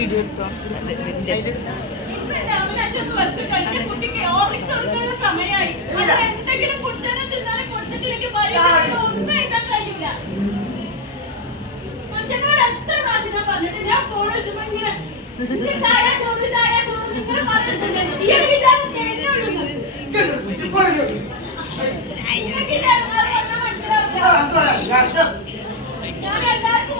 Video എടുത്തോ കുട്ടിക്ക് Horlicks കൊടുക്കാനുള്ള സമയമായി. എന്തെങ്കിലും കുടിച്ചാലും തിന്നാലും കൊടുത്തിട്ടില്ലെങ്കിൽ പരീക്ഷ ഒന്നും എഴുതാൻ കഴിയില്ല. മനുഷ്യനോട് എത്ര പ്രാവശ്യം ഞാൻ പറഞ്ഞിട്ട് ഞാൻ ഫോൺ വെച്ചപ്പോ ഇങ്ങനെ ചായ ചോറ് ചായ ചോറ് ഇങ്ങനെ പറഞ്ഞിട്ടുണ്ട്. ഈ ഒരു വിചാരം ഞാൻ എല്ലാവർക്കും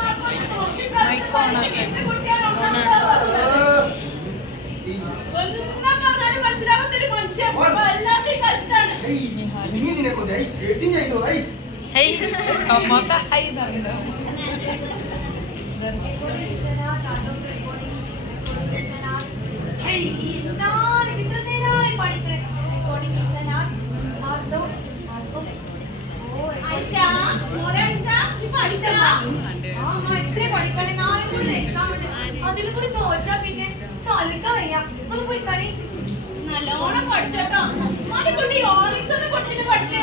മനസ്സിലാവാത്തൊരു മനുഷ്യൻ വല്ലാത്ത കഷ്ടാണ്. അതിലും കൂടി തോറ്റാ പിന്നെ കളിക്കാൻ വയ്യ. നമ്മള് പോയി കളി നല്ലോണം പഠിച്ചോട്ടോ. മണിക്കുട്ടി ഓർലിക്സ് ഒന്ന് കൊച്ചിന് പഠിച്ചേ.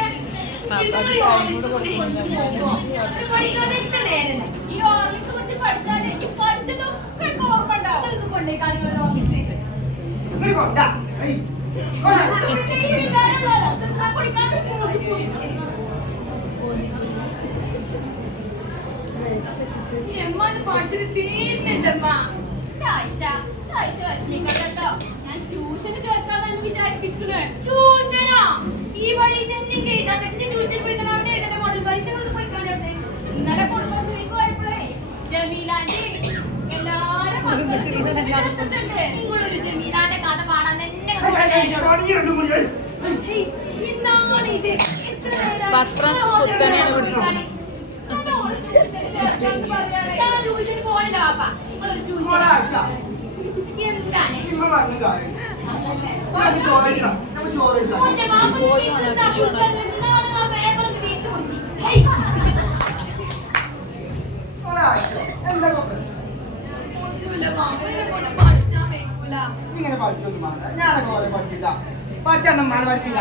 ഈ ഓർലിക്സ് കുറിച്ച് പഠിച്ചാല് പഠിച്ചതൊക്കെ ഓർമ്മ ഉണ്ടാവും. ഇത് കൊണ്ടേ കളികളുടെ ഓർലിക്സ് എമ്മാന്ന് പഠിച്ചിട്ട് തീർന്നില്ലമ്മ. വിഷമിക്കട്ടോ, ഞാൻ ട്യൂഷന് ചേർക്കാന്ന് വിചാരിച്ചിട്ടുണ്ട്. ട്യൂഷനോ? ഈ പരീക്ഷ എഴുതാൻ വെച്ചിട്ട് ട്യൂഷൻ പോയിക്കണം. അവിടെ ഏതൊക്കെ മോഡൽ പരീക്ഷകളൊന്നും പോയിക്കാണ്ട് അവിടെ ഇന്നലെ കുടുംബശ്രീക്ക് പോയപ്പോഴേ ജമീലാന്റെ എല്ലാരും നിങ്ങളൊരു ജമീലാന്റെ കഥ പാടാൻ തന്നെ ട്യൂഷൻ പോണില്ല പാപ്പ. എന്താണ് ഇങ്ങനെ പഠിച്ചൊന്നും വേണ്ട. ഞാനൊക്കെ കുറെ പഠിച്ചില്ല. പഠിച്ചെണ്ണം പഠിക്കില്ല.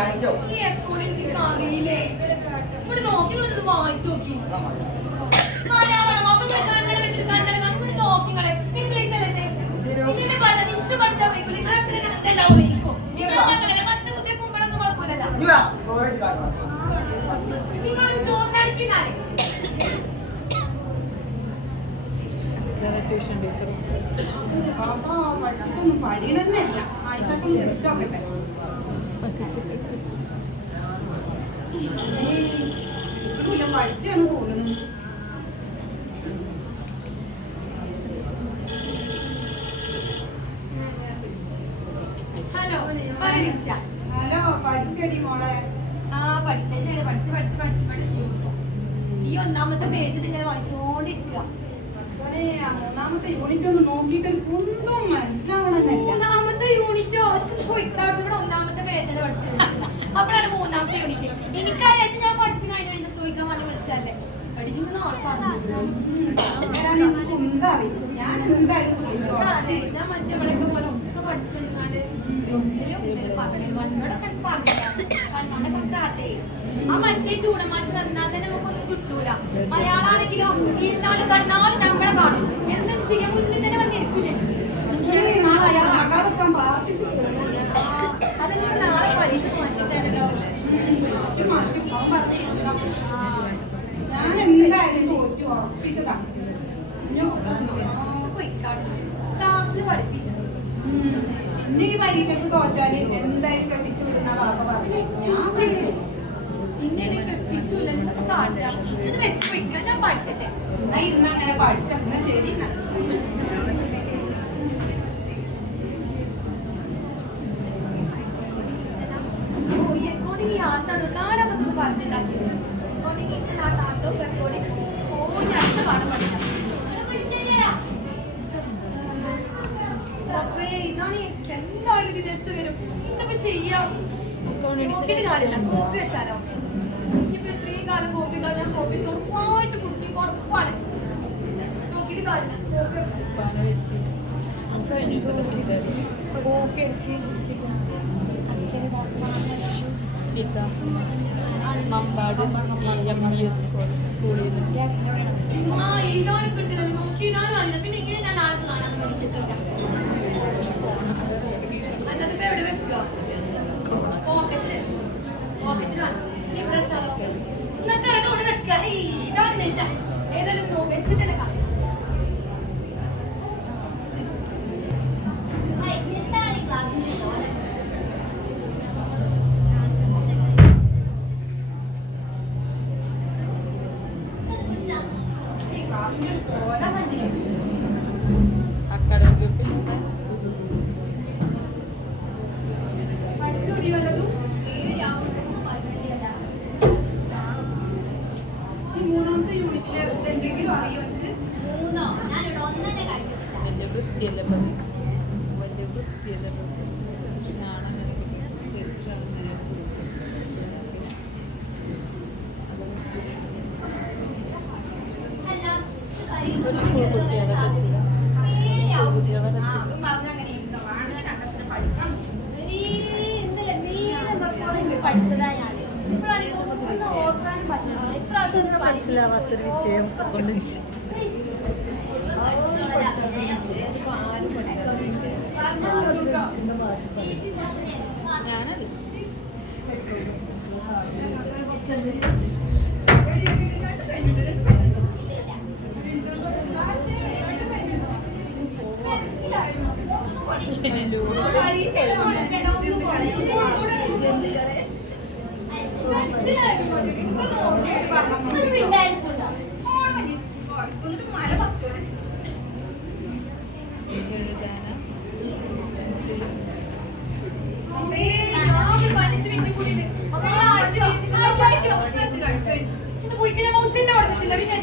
വായിച്ചു നോക്കി ട്യൂഷൻ ടീച്ചർ പഠിച്ചിട്ടൊന്നും പഠിയണമെന്നല്ല. ആയിഷക്കൊന്ന് വിളിച്ചോക്കട്ടെ. പഠിച്ചാണ് തോന്നുന്നത്. ഹലോ ഹലോ, പഠിക്കടി മോളെ. ആ പഠിത്തന്നെയാണ്. പഠിച്ച് ഈ ഒന്നാമത്തെ പേജിൽ ഇങ്ങനെ വായിച്ചോണ്ടിരിക്കുക. മൂന്നാമത്തെ യൂണിറ്റ് ഒന്ന് നോക്കിയിട്ട് ഒന്നും മനസ്സിലാവണമെന്നില്ല. മൂന്നാമത്തെ യൂണിറ്റോ? ഇവിടെ ഒന്നാമത്തെ പേജിൽ പഠിച്ചത്. അപ്പോഴാണ് മൂന്നാമത്തെ യൂണിറ്റ്. എനിക്കറിയാത്ത ഞാൻ പഠിച്ചു കഴിഞ്ഞു ചോദിക്കാൻ വേണ്ടി വിളിച്ചല്ലേ. പഠിക്കുന്ന ആൾ പറഞ്ഞു എന്താ ഞാൻ എന്തായാലും മറ്റവളൊക്കെ പോലെ ഒക്കെ പഠിച്ചു വന്നാണ്ട് കണ്ണോടൊക്കെ പറഞ്ഞേ. ആ മറ്റേ ചൂടമാച്ച് വന്നാൽ തന്നെ നമുക്കൊന്നും കിട്ടൂല. അയാളാണെങ്കിലോ ഇരുന്നാലും കടന്നാലും നമ്മളെ കാണും. എന്താ ചെയ്യാൻ മുന്നിൽ തന്നെ വന്നിരിക്കില്ലേ? അതെല്ലാം നാളെ പരീക്ഷ മാറ്റിത്തരല്ലോ. ഞാൻ എന്തായാലും തോറ്റു ഉറപ്പിച്ചതാണ്. ക്ലാസ്സിൽ പഠിപ്പിച്ചു. ഇനി ഈ പരീക്ഷക്ക് തോറ്റാല് എന്തായാലും കെട്ടിച്ചു വിടുന്ന വാപ്പ പറഞ്ഞു. ഞാൻ ഇങ്ങനെ കെട്ടിച്ചൂല വെച്ച് വയ്ക്കാൻ ഞാൻ പഠിച്ചട്ടെ. എന്നാ ഇരുന്ന് അങ്ങനെ പഠിച്ചാ ശരി. റെക്കോർഡിംഗ് ആർട്ടാണ് കാലമൊന്നും പറഞ്ഞിട്ടുണ്ടാക്കിയത്. റെക്കോർഡിംഗ് പോയി അടുത്ത പാഠം പഠിച്ചാൽ ഇതാണ് എന്തായാലും ഇത് എത്ത് വരും. എന്താ ചെയ്യാം? കാര്യമില്ല. കോപ്പി വെച്ചാലോ? കുടിക്കും ഉറപ്പായിട്ട് കുടിച്ചു ഉറപ്പാണ് നോക്കിയിട്ട് കാര്യമില്ല കോപ്പി അടിച്ച് അച്ഛന് മമ്പാട് MBS സ്കൂളിൽ നിന്ന് ആ ഇതാണ് കിട്ടണത് നോക്കി ഇതാണ് അറിയുന്നത് പിന്നെ ഇങ്ങനെ ഞാൻ നാളെ കാണാൻ പഠിച്ചിട്ടില്ല അതിനകത്ത് എവിടെ വെക്കുക പോക്കറ്റിലാണ് ഇവിടെ വെച്ചാലോ എന്നൊക്കെ അതോടെ വെക്കുക ഇതാണ് വെച്ച ഏതായാലും വെച്ചിട്ട് അക്കാഡമിക് പഠിച്ചുകൂടി വല്ലതും ഈ മൂന്നാമത്തെ യൂണിറ്റില് എന്തെങ്കിലും അറിയോ എനിക്ക് വലിയ വൃത്തിയല്ല വലിയ വൃത്തിയല്ല ഞാനങ്ങനെ ശരിക്കും ഒരു സ്കൂൾ കുട്ടികളെ പറ്റില്ല കുട്ടികളെ പറ്റില്ല അതും പറഞ്ഞ അങ്ങനെ ഇരുന്നോ ആണ് രണ്ടക്ഷരം പഠിക്കാം പഠിച്ചതാ ഞാൻ ഇപ്പോഴാണെങ്കിൽ ഓർക്കാനും പറ്റില്ല ഇപ്രാവശ്യം മനസ്സിലാവാത്തൊരു വിഷയം കൊണ്ട് ഞാനത് മല പച്ചോരെ പോയിക്കിനെ മൗച്ചിന്റെ കൊടുത്തിട്ടില്ല പിന്നെ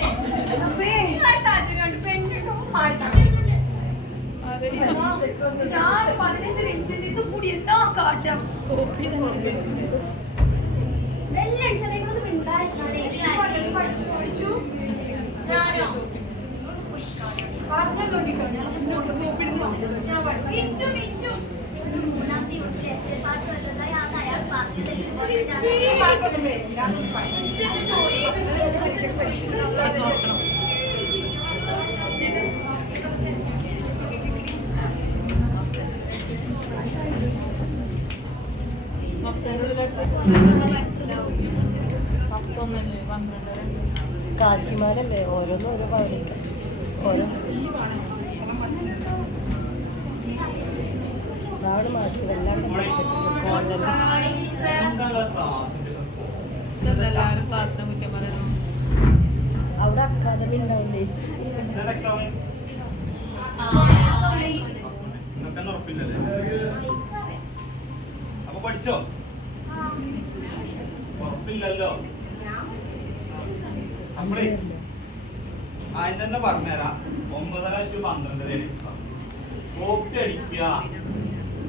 ഞാൻ 15 മിനിറ്റ് ഇത് കൂടി എന്താ കാട്ടാം കോപ്പി കാശിമാരല്ലേ ഓരോന്നും ഓരോ പവനിക്കാം ഓരോ അതാണ് മാഷി വല്ലാണ്ട് ക്ലാസ്സിനെ കുറ്റം പറയണം അവിടെ അക്കാദമി ഉണ്ടാവില്ലേ അപ്പൊ പഠിച്ചോ ഉറപ്പില്ലല്ലോ നമ്മളേ ആദ്യം തന്നെ പറഞ്ഞുതരാം 9:30 to 12:30 കോപ്പി അടിക്കുക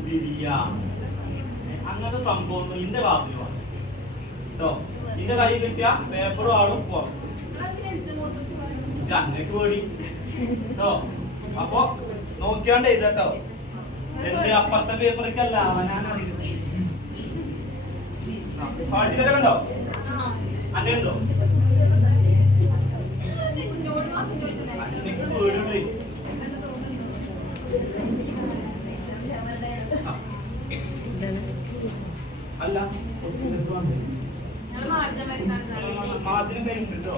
തിരിയ അങ്ങനത്തെ സംഭവം ഇന്റെ ക്ലാസ്സിൽ വന്നു കേട്ടോ ഇന്റെ കൈ കിട്ടിയ പേപ്പറും ആളും പുറത്തു അങ്ങേക്ക് പേടി കേട്ടോ അപ്പൊ നോക്കിയാണ്ട് എഴുതട്ടോ എന്ത് അപ്പുറത്തെ പേപ്പറിക്കല്ല അവനാണ് അറിയുന്നത് പാട്ടിലൊക്കെ കണ്ടോ അന്നെ ഉണ്ടോ പേടിയുണ്ട് അല്ല മാർജിനും കഴിഞ്ഞു കേട്ടോ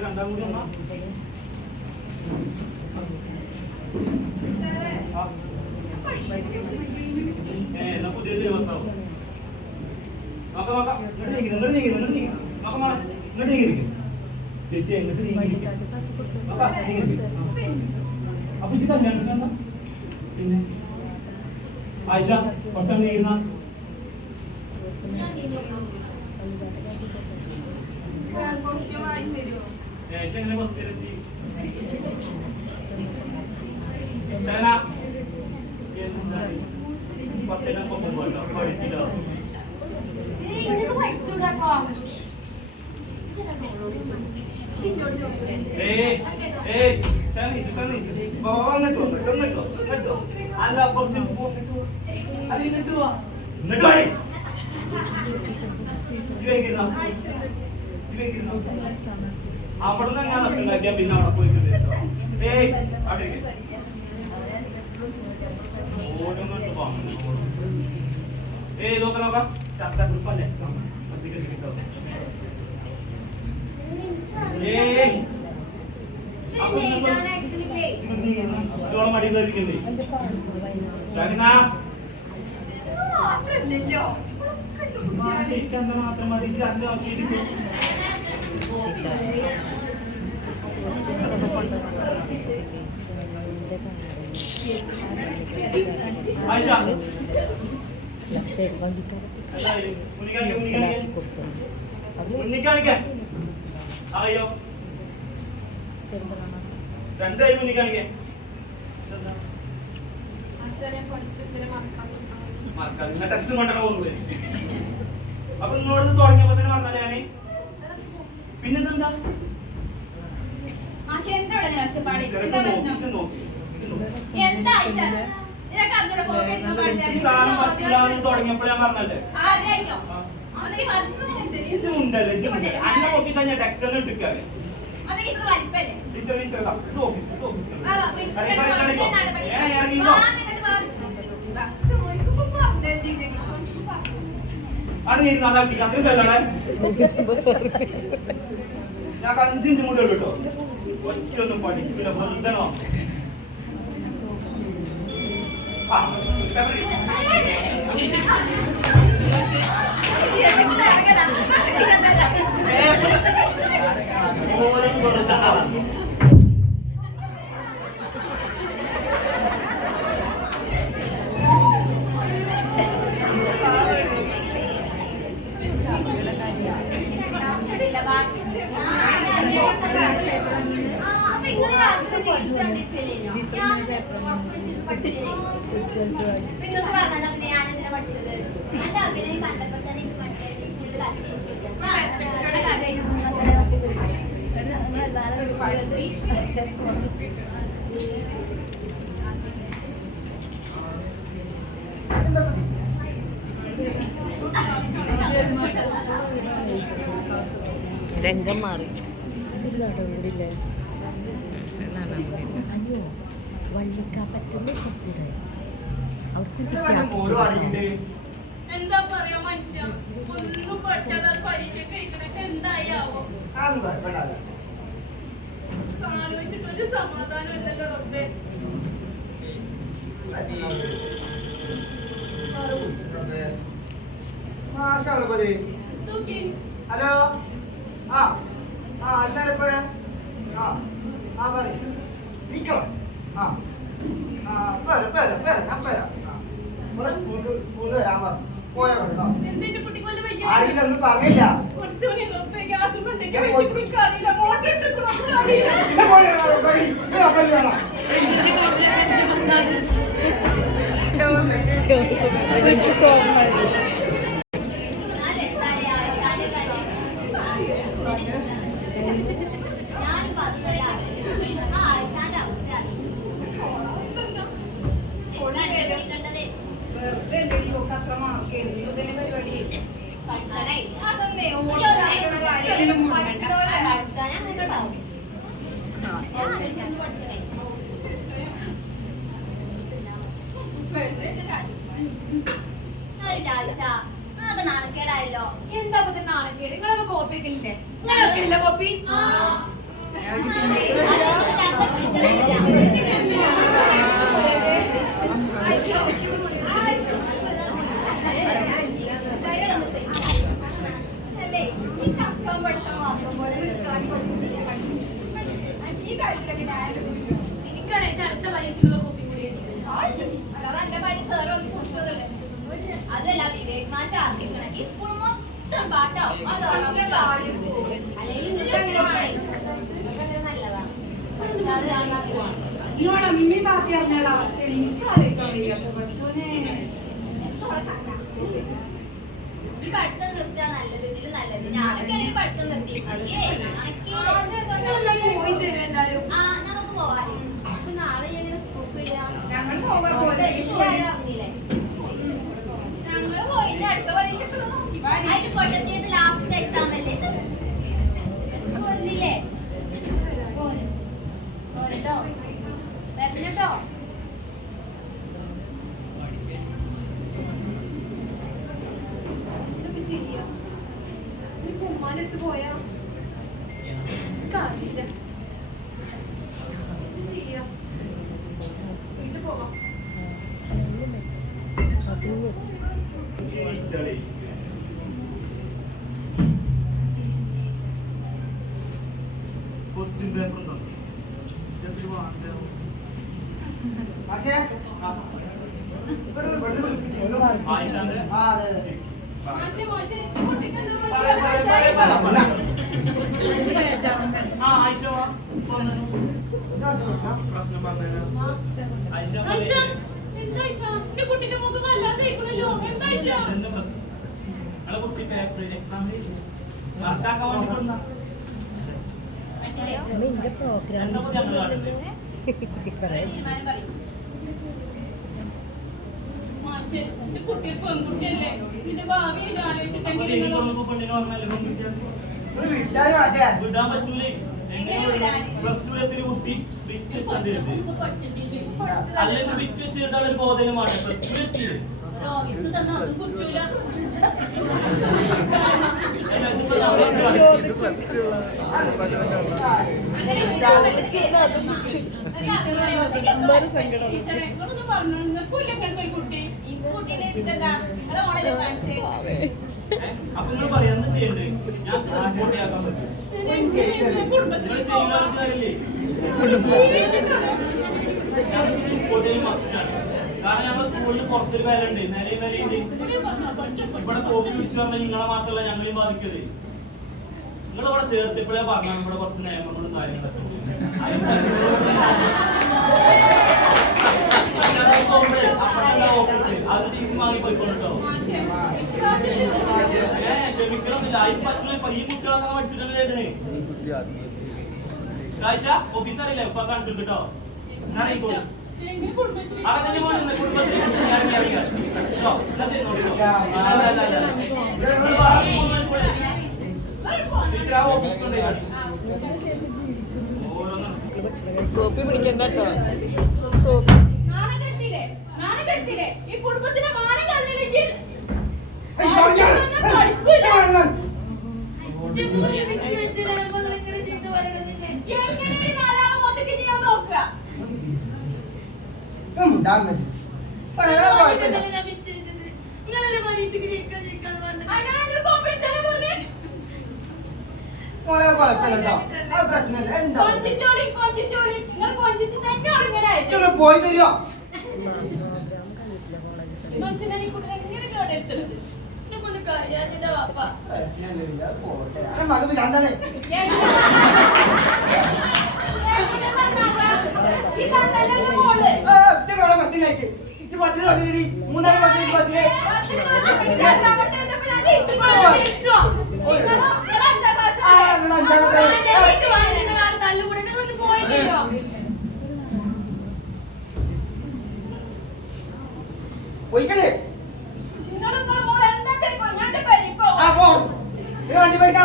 രണ്ടാം കൂടി വന്നാ എന്നാ പുതിയ ദിവസമാവും നോക്കാം ഇങ്ങോട്ട് നീങ്ങി ചേച്ചി എങ്ങോട്ട് നീങ്ങി അപ്പൊ ഇത് കല്യാണത്തിനെന്താ പിന്നെ ആയിഷ കുറച്ചാണ് നീങ്ങുന്ന എങ്ങനെ ബസ്സിലെത്തി പഠിക്കില്ല നിനക്ക് പഠിച്ചുകൂടാക്കോ അല്ല കുറച്ച് അത് ഇങ്ങോട്ട് പോവാ എന്നിട്ട് വാടി അവിടെ നിന്ന് ഞാൻ ഉണ്ടാക്കിയാ പിന്നെ അവിടെ പോയി ഓരോന്നിട്ട് നോക്കാം നോക്കാം ചർച്ച ഗ്രൂപ്പല്ലേ മടി കയറിക്കണ്ടേ മാത്രം മതി ആയിഷ മുന്നിക്കാണിക്കാൻ അയ്യോ രണ്ടായി മുന്നിക്കാണിക്കാൻ ടെസ്റ്റ് മണ്ടണ പോകുന്നത് അപ്പൊ നിങ്ങളോട് തുടങ്ങിയപ്പോ തന്നെ പറഞ്ഞാലേ ഞാന് പിന്നെന്താ തുടങ്ങിയപ്പോൾ ഞാൻ പറഞ്ഞല്ലേ ഉണ്ടല്ലേ അന്നെ നോക്കി കഴിഞ്ഞാൽ ടെക്സ്റ്ററിൽ എടുക്കാറ് ടീച്ചർ ടീച്ചർ ഇറങ്ങിക്കോ അറിഞ്ഞിരുന്നു അതാക്കി അത്രയും ചെല്ലണേ ഞാൻ 5 മിനിറ്റ് കൂടെ ഉള്ളു കേട്ടോ ഒറ്റൊന്നും പഠിക്കില്ല വെറുതനോ ഓരോ വെറുതെ രംഗം മാറി ഇവിടില്ലേ അയ്യോ വള്ളിക്കാപ്പറ്റല്ലേ കുട്ടിയുടെ എന്താ പറയാ മനുഷ്യ ഒന്നും പഠിച്ചാൽ പരീക്ഷ കഴിക്കണൊക്കെ എന്തായാവോ ആലോചിച്ചിട്ടൊരു സമാധാനം ഇല്ലല്ലോ റബ്ബേ ഹലോ ആ ആ ആശാരപ്പഴ ആ ആ പറയും ആ ആ പേര് പേര് പേര് ഞാൻ പേരാ ഇവിടെ സ്കൂളിൽ വരാൻ പറഞ്ഞു പോയോ കേട്ടോ എന്തിന്റെ കുട്ടിക്കൊല്ല വയ്യ അറിയില്ല ഒന്നും പറഞ്ഞില്ല കുറച്ചുകൂടി റബ്ബേ ഗ്യാസ് ബന്ധಕ್ಕೆ വെച്ച് കുടിക്കാറില്ല മോട്ടർ ഇട്ടിട്ട് നാണക്കേടായല്ലോ. എന്താ നാണക്കേട്? നിങ്ങളൊക്കെ കോപ്പി ഇല്ലേ? നിങ്ങളൊക്കെ ഇല്ല കോപ്പി? എനിക്കറിയാം അടുത്ത പരീക്ഷയുള്ള കോപ്പി കൂടി അതല്ല വിവേക് മാഷ ഈ സ്കൂൾ മൊത്തം പാട്ടാവും. അതാണ് കാര്യം. ഇങ്ങോട്ട് മിമ്മി ബാക്കി അറിഞ്ഞാൽ അവസ്ഥ എനിക്ക് ആലോചിക്കാൻ വയ്യ. പഠിച്ചോനെ പഠിത്തം നിർത്തിയാ നല്ലത്, ഇതിലും നല്ലത്. ഞാനൊക്കെ ആണെങ്കിൽ പഠിത്തം നിർത്തി. അയ്യേ, പോയി തരും എല്ലാരും. ആ, നമുക്ക് പോവാം. അപ്പൊ നാളെ ഞാൻ സ്കൂളിൽ വിടാം. ഞങ്ങൾ പോകാൻ പോലെ ഞങ്ങള് പോയില്ല, അടുത്ത പരീക്ഷക്കുള്ള നോക്കി. അതിന് പൊട്ടത്തിയത് ലാസ്റ്റത്തെ എക്സാം അല്ലേ? പോരില്ലേ? പോരട്ടോ, വരണട്ടോ. എന്തൊക്കെ ചെയ്യാ? ഇനിയിപ്പോ ഉമ്മാന്റെ അടുത്ത് പോയാ കാര്യമില്ല. എന്ത് ചെയ്യാ? വീട്ടിൽ പോകാം. ക്വസ്റ്റ്യൻ പേപ്പർ ഉണ്ടോ? പക്ഷേ ആയിഷാന്റെ ആ അതെ അതെ മാഷെ, മാഷെ, ഈ കുട്ടിക്ക് എന്താ പറയാ, പറയാ, പറയാ, പറയാ. ആ, ആയിഷ വാ. പ്രശ്നം പറഞ്ഞുതരാം. ആയിഷ ആയിഷ, പറയ്. എന്താ ആയിഷ? എന്റെ കുട്ടിന്റെ മുഖം വല്ലാതെ ആയിക്കണല്ലോ. എന്താ ആയിഷ? എന്താ പ്രശ്നം? നിങ്ങളെ കുട്ടി പേപ്പർ എക്സാം കറക്റ്റാക്കാൻ വേണ്ടി കൊടുന്ന എന്റെ പ്രോഗ്രാം എന്താ ഞങ്ങൾ കാണുന്നത്? തീരുമാനം പറയ്. മാഷെ, എന്റെ കുട്ടി ഒരു പെൺകുട്ടിയല്ലേ? ഇതിന്റെ ഭാവിയിൽ ആലോചിച്ചിട്ടെങ്കിലും എനിക്ക് തോന്നുന്നു പെണ്ണിന് പറഞ്ഞാലേ പെൺകുട്ടിയാണ്. ഒരു വിട്ടായി പക്ഷേ വിടാൻ പറ്റൂലേ? എങ്ങനെ വിടാൻ? പ്ലസ് ടു എത്തിരി കുട്ടി വിറ്റ് വെച്ചിട്ടുണ്ട്. പഠിച്ചിട്ടില്ലേ? അല്ലെങ്കിൽ വിറ്റ് വെച്ചിട്ട് ഒരു ബോധനം വേണ്ട. പ്ലസ് ടു എത്തിയില്ലേ? ഒരു ഓഫീസ് തന്നാ ഒന്നും കുടിച്ചൂല. അപ്പൊ നിങ്ങൾ പറയാ എന്താ ചെയ്യണ്ടേ? ഞാൻ കോട്ടയാക്കാൻ പറ്റും. നിങ്ങൾ ചെയ്യുന്ന ആൾക്കാരില്ലേ? കോട്ടയിൽ മസ്റ്റാണ്. കാരണം ഞങ്ങൾ സ്കൂളിൽ പുറത്തൊരു വിലയുണ്ട്, നിലയും വിലയുണ്ട്. ഇവിടെ കോപ്പി പിടിച്ചു പറഞ്ഞാൽ നിങ്ങളെ മാത്രമല്ല ഞങ്ങളെയും ബാധിക്കരുത്. നിങ്ങൾ ഇവിടെ ചേർത്തിപ്പോഴേ പറഞ്ഞാൽ ഇവിടെ കുറച്ച് നിയമങ്ങളും കാര്യങ്ങളൊക്കെ അത് രീതി വാങ്ങി പോയിക്കൊണ്ടോ. ക്ഷമിക്കണമെന്നില്ല, അതിന് പറ്റൂല. ഈ കുട്ടികളൊക്കെ പഠിച്ചിട്ടല്ലേ എഴുതണേ. കാഴ്ച ഓഫീസറില്ലേ ഇപ്പൊ കാണിച്ചു കേട്ടോ. അവിടെ തന്നെ പോകണ്ടേ കുടുംബശ്രീ കോപ്പി പിടിക്കണ്ട കേട്ടോ. ഈ കുടുംബത്തിനെ മാനം കളഞ്ഞില്ലെങ്കിൽ പോയി തരുമോ? മനുഷ്യനെ ഈ കുട്ടിനെ എങ്ങനെ കേടെടുത്തത്? എന്നെ കൊണ്ട് കഴിയാതിന്റെ വാപ്പ മകൻ എന്താണ് മത്തിലേക്ക് ഇത് 10 തന്നിടി 3 10 പോയിക്കല്ലേ ആ പോ വണ്ടി പൈസ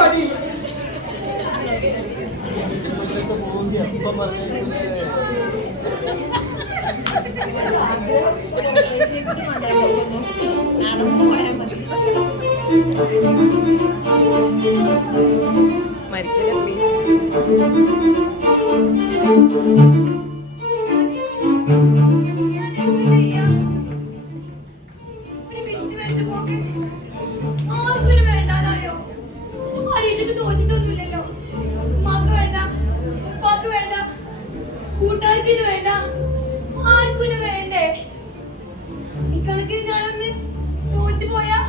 മതി മരിക്കല്ലേ പ്ലീസ്. കൂട്ടുകാർക്കിന് വേണ്ട, ആർക്കും വേണ്ടേ? ഇക്കണക്കിന് ഞാനൊന്ന് തോറ്റുപോയാ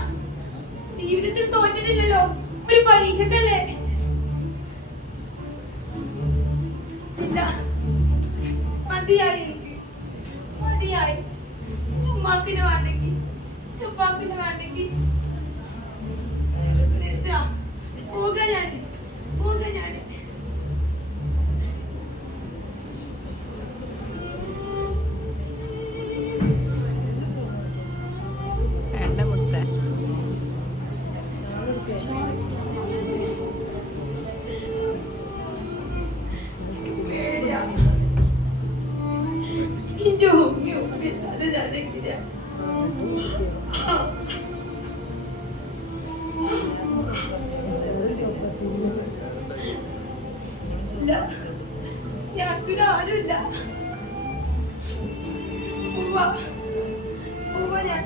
ജീവിതത്തിൽ തോറ്റിട്ടില്ലല്ലോ, ഒരു പരീക്ഷക്കല്ലേ. ഇല്ല, മതിയായി എനിക്ക്. മതിയായി. ഉമ്മാക്കിന് വേണ്ടെങ്കിൽ ഉപ്പാക്കിന് വേണ്ടെങ്കിൽ നിർത്തുക. പോക ഞാൻ. വേണ്ട മുത്ത. പേടിയാ. ഇന്റെ ഉമ്മയില്ലാതെ ഞാനെങ്ങനെയാ? ഇല്ല, ഈ അച്ഛനും ആരുമില്ല. ഉവ്വ ഞാൻ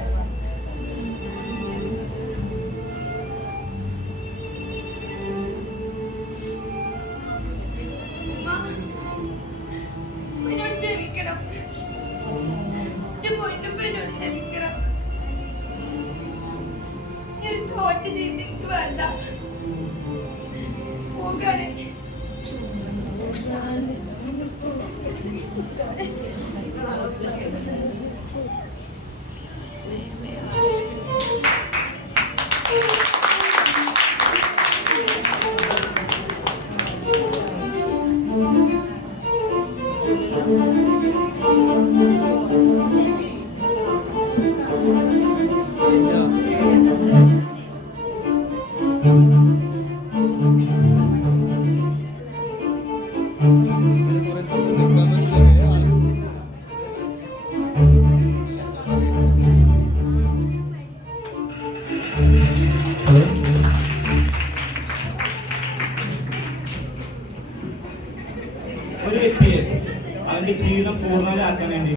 എന്നോട് ക്ഷമിക്കണം. എന്റെ പൊന്നുപ്പ എന്നോട് ക്ഷമിക്കണം. ഞാൻ തോറ്റ ജീവിതം എനിക്ക് വേണ്ട. പോകാണ്. ഒരു വ്യക്തിയെ അവന്റെ ജീവിതം പൂർണ്ണതയാക്കാൻ വേണ്ടി